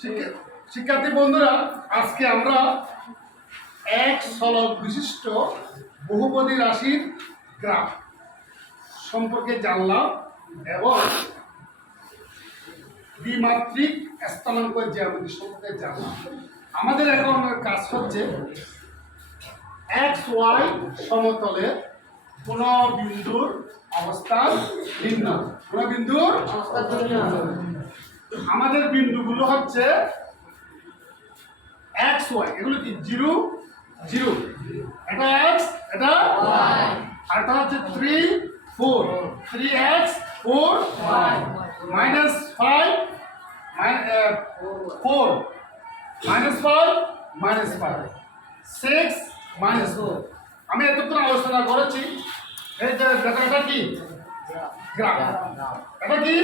শিক্ষার্থী বন্ধুরা, আজকে আমরা এক সলব বিশিষ্ট বহুপদী রাশির গ্রাফ সম্পর্কে জানলাম এবং দ্বিমাত্রিক স্থানাঙ্ক জ্যামিতি সম্পর্কে জানলাম। আমাদের এখন কাজ হচ্ছে XY সমতলে কোন বিন্দুর অবস্থান নির্ণয়। কোন বিন্দুর অবস্থান নির্ণয়। আমাদের বিন্দুগুলো হচ্ছে XY, এগুলো কি 0 0, এটা x, এটা y, আর এটা হচ্ছে 3 4, 3x 4 y minus 5 4 minus 5 minus 5 6 minus 4। আমি এতক্ষণ আলোচনা করেছি এই যে এটা কি গ্রাফ, এটা কি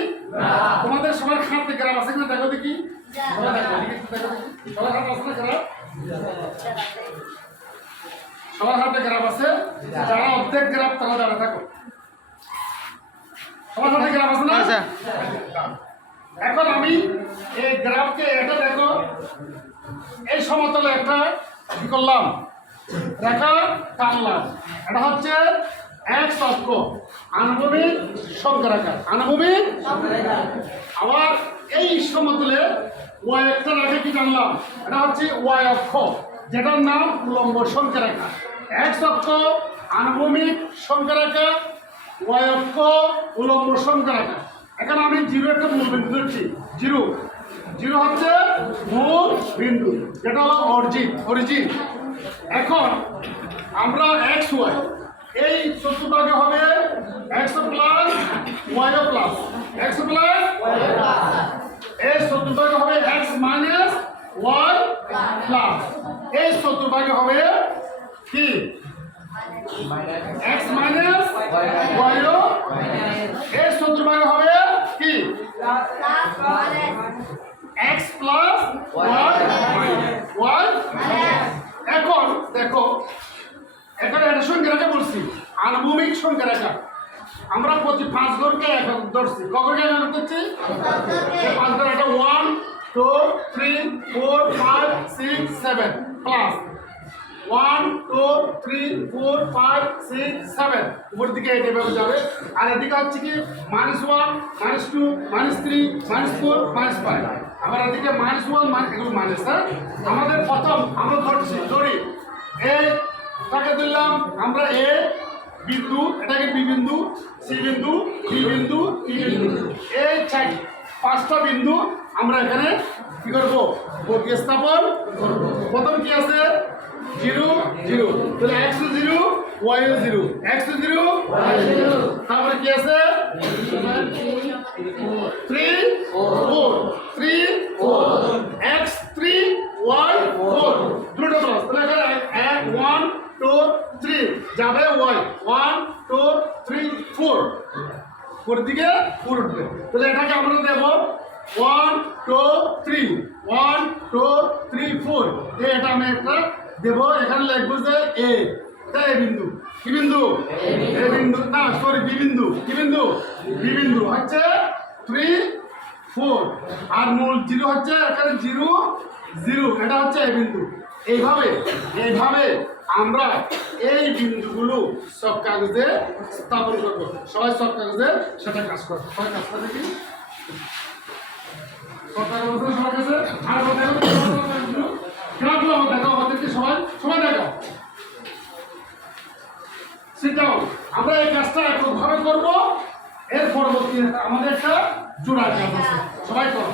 তোমাদের সবার খাতে গ্রাফ আছে কিনা দেখো দেখি। সবার হাতে আছে না গ্রাফ? সবার হাতে গ্রাফ আছে? যারা অর্ধেক গ্রাফ তারা দাঁড়া থাকো। সবার হাতে গ্রাফ আছে না? এখন আমি এই গ্রাফকে এটা দেখো, এই সমতলে একটা কি করলাম, রেখা টানলাম। এটা হচ্ছে এক অক্ষ, আনুভূমিক সংখ্যারেখা, আনুভূমিক। আবার এই সমতলে ওয়াই একটা রেখা কি টানলাম, এটা হচ্ছে ওয়াই অক্ষ, যেটার নাম উলম্ব সংখ্যারেখা। এক অক্ষ, আনুভূমিক সংখ্যারেখা, ওয়াই অক্ষ, উলম্ব সংখ্যারেখা। এখন আমি জিরো একটা মূল বিন্দু ধরছি। জিরো জিরো হচ্ছে মূল বিন্দু, যেটা হলো অরিজিন। এখন আমরা এক্স ওয়াই, এই চতুর্ভাগে হবে x plus y plus x plus এই চতুর্ভাগে হবে x মাইনাস y প্লাস এই চতুর্ভাগে হবে কি x মাইনাস y, এই চতুর্ভাগে হবে কি x প্লাস y। এখন দেখো, এখানে একটা সংখ্যারেখা বলছি, আনুভূমিক সংখ্যারেখা। আমরা প্রতি 5 ঘরকে একক ধরছি। কখনকে একক করছি? 5 ঘর। এটা 1 2 3 4 5 6 7 প্লাস 1 2 3 4 5 6 7 উপর দিকে এইভাবে যাবে। আর এদিকে হচ্ছে কি -1 -2 -3 -4 -5। আবার এদিকে -1 এগুলো মাইনাস। আমাদের প্রথম আমরা ধরি এই তাকে দিলাম আমরা এ বিন্দু, এটাকে বি বিন্দু, সি বিন্দু, ডি বিন্দু, ই বিন্দু, এই 5টা বিন্দু আমরা এখানে কি করবো, প্রতিস্থাপন করব। প্রথম কি আছে 0 0, তাহলে x 0 y 0, x 0 y 0। তারপরে কি আছে 3 4 3 4, x 3 y 4, দুটো প্লাস। তাহলে এখানে 1 2 3 যাবে y 1 2 3 4, পরের দিকে 4 উঠবে। তাহলে এটাকে আমরা দেব 1 2 3 1 2 3 4। এটা আমি একটা দেব, এখানে লিখবো যে এ, এটা এ বিন্দু। কি বিন্দু? এ বিন্দু না, সরি বি বিন্দু। কি বিন্দু? বি বিন্দু হচ্ছে 3 4, আর মূল 0 হচ্ছে এখানে 0 0, এটা হচ্ছে এ বিন্দু। এইভাবে আমরা এই বিন্দুগুলো সব কাগজে স্থাপন করব। সবাই সব কাগজে সেটা কাজ করবে। সবাই কাজটা দেখি, সব কাগজে সবার কাছে। আর দেখো দেখো আমাদেরকে সবাই দেখো, সেটাও আমরা এই কাজটা একভাবে করবো। এর পরবর্তী আমাদের একটা জোড়া কাজ আছে, সবাই করো।